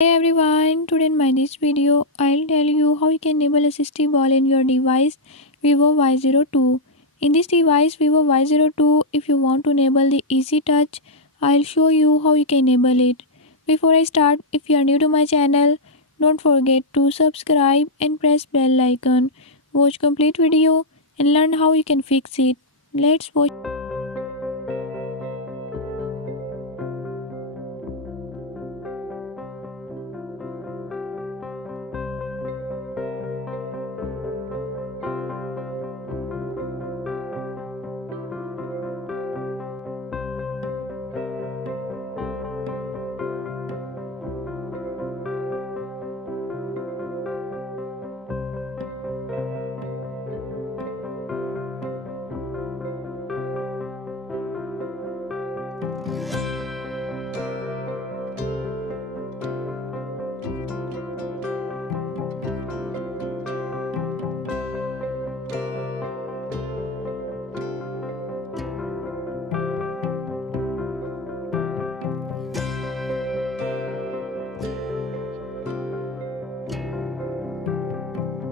Hey everyone, today in my this video, I'll tell you how you can enable assistive ball in your device Vivo Y02. In this device Vivo Y02, if you want to enable the easy touch, I'll show you how you can enable it. Before I start, if you are new to my channel, don't forget to subscribe and press bell icon. Watch complete video and learn how you can fix it. Let's watch.